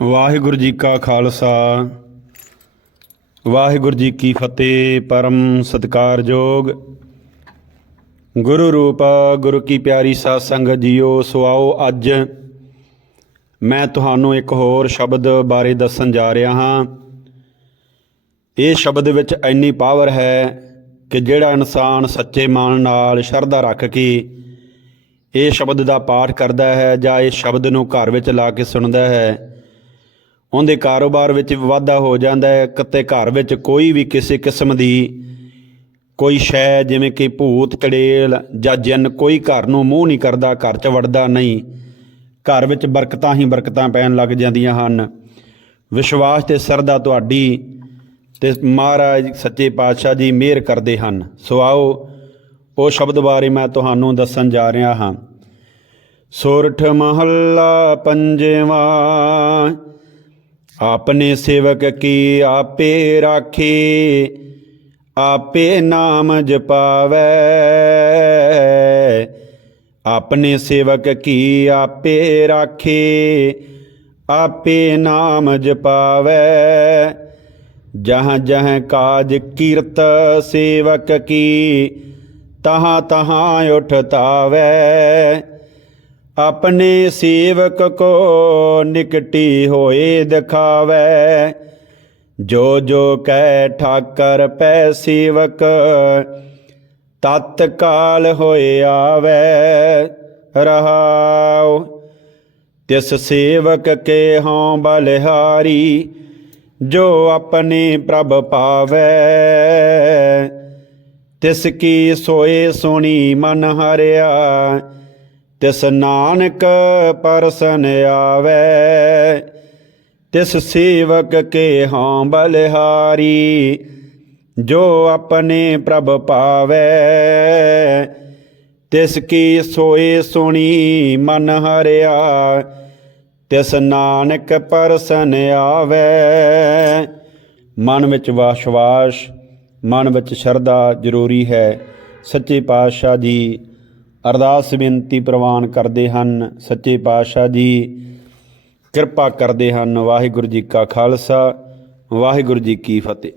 ਵਾਹਿਗੁਰੂ ਜੀ ਕਾ ਖਾਲਸਾ। ਵਾਹਿਗੁਰੂ ਜੀ ਕੀ ਫਤਿਹ, ਪਰਮ ਸਤਿਕਾਰਯੋਗ ਗੁਰੂ ਰੂਪ, ਗੁਰੂ ਕੀ ਪਿਆਰੀ ਸਾਧ ਸੰਗਤ ਜੀਓ ਸੁਆਓ ਅੱਜ ਮੈਂ ਤੁਹਾਨੂੰ ਇੱਕ ਹੋਰ ਸ਼ਬਦ ਬਾਰੇ ਦੱਸਣ ਜਾ ਰਿਹਾ ਹਾਂ। ਇਹ ਸ਼ਬਦ ਵਿੱਚ ਇੰਨੀ ਪਾਵਰ ਹੈ ਕਿ ਜਿਹੜਾ ਇਨਸਾਨ ਸੱਚੇ ਮਨ ਨਾਲ ਸ਼ਰਧਾ ਰੱਖ ਕੇ ਇਹ ਸ਼ਬਦ ਦਾ ਪਾਠ ਕਰਦਾ ਹੈ ਜਾਂ ਇਹ ਸ਼ਬਦ ਨੂੰ ਘਰ ਵਿੱਚ ਲਾ ਕੇ ਸੁਣਦਾ ਹੈ ਉਹਦੇ ਕਾਰੋਬਾਰ ਵਿੱਚ ਵੀ ਵਾਧਾ ਹੋ ਜਾਂਦਾ ਹੈ, ਕਿਤੇ ਘਰ ਵਿੱਚ ਕੋਈ ਵੀ ਕਿਸੇ ਕਿਸਮ ਦੀ ਕੋਈ ਸ਼ੈ, ਜਿਵੇਂ ਕਿ ਭੂਤ ਚੜੇਲ ਜਾਂ ਜਿੰਨ ਕੋਈ ਘਰ ਨੂੰ ਮੂੰਹ ਨਹੀਂ ਕਰਦਾ, ਘਰ 'ਚ ਵੜਦਾ ਨਹੀਂ। ਘਰ ਵਿੱਚ ਬਰਕਤਾਂ ਹੀ ਬਰਕਤਾਂ ਪੈਣ ਲੱਗ ਜਾਂਦੀਆਂ ਹਨ। ਵਿਸ਼ਵਾਸ ਤੇ ਸਰਦਾ ਤੁਹਾਡੀ ਤੇ ਮਹਾਰਾਜ ਸੱਚੇ ਪਾਤਸ਼ਾਹ ਜੀ ਮਿਹਰ ਕਰਦੇ ਹਨ। ਸੋ ਆਓ, ਉਹ ਸ਼ਬਦ ਬਾਰੇ ਮੈਂ ਤੁਹਾਨੂੰ ਦੱਸਣ ਜਾ ਰਿਹਾ ਹਾਂ। ਸੋਰਠ ਮਹੱਲਾ ਪੰਜਵਾ ਆਪਣੇ ਸੇਵਕ ਕੀ ਆਪੇ ਰਾਖੇ, ਆਪੇ ਨਾਮ ਜਪਾਵੈ। ਆਪਣੇ ਸੇਵਕ ਕੀ ਆਪੇ ਰਾਖੇ, ਆਪੇ ਨਾਮ ਜਪਾਵੈ। ਜਹਾਂ ਜਹਾਂ ਕਾਜ ਕੀਰਤ ਸੇਵਕ ਕੀ ਤਹਾਂ ਤਹਾਂ ਉਠਤਾਵੈ। ਆਪਣੇ ਸੇਵਕ ਕੋ ਨਿਕਟੀ ਹੋਏ ਦਿਖਾਵੈ। ਜੋ ਜੋ ਕਹਿ ਠਾਕਰ ਪੈ ਸੇਵਕ, ਤਤਕਾਲ ਹੋਏ ਆਵੈ, ਰਹਾਉ। ਤਿਸ ਸੇਵਕ ਕੇ ਹਉ ਬਲਿਹਾਰੀ, ਜੋ ਆਪਣੇ ਪ੍ਰਭ ਪਾਵੈ। ਤਿਸ ਕੀ ਸੋਏ ਸੁਣੀ ਮਨ ਹਰਿਆ ਤਿਸ ਨਾਨਕ ਪਰਸਨ ਆਵੈ, ਤਿਸ ਸੇਵਕ ਕੇ ਹਾਂ ਬਲਿਹਾਰੀ, ਜੋ ਆਪਣੇ ਪ੍ਰਭ ਪਾਵੈ। ਤਿਸ ਕੀ ਸੋਏ ਸੁਣੀ ਮਨ ਹਰਿਆ, ਤਿਸ ਨਾਨਕ ਪਰਸਨ ਆਵੈ। ਮਨ ਵਿੱਚ ਵਿਸ਼ਵਾਸ, ਮਨ ਵਿੱਚ ਸ਼ਰਧਾ ਜ਼ਰੂਰੀ ਹੈ। ਸੱਚੇ ਪਾਤਸ਼ਾਹ ਜੀ ਅਰਦਾਸ ਬੇਨਤੀ ਪ੍ਰਵਾਨ ਕਰਦੇ ਹਨ, ਸੱਚੇ ਪਾਤਸ਼ਾਹ ਜੀ। ਕਿਰਪਾ ਕਰਦੇ ਹਨ, ਵਾਹਿਗੁਰੂ ਜੀ ਕਾ ਖਾਲਸਾ, ਵਾਹਿਗੁਰੂ ਜੀ ਕੀ ਫਤਿਹ।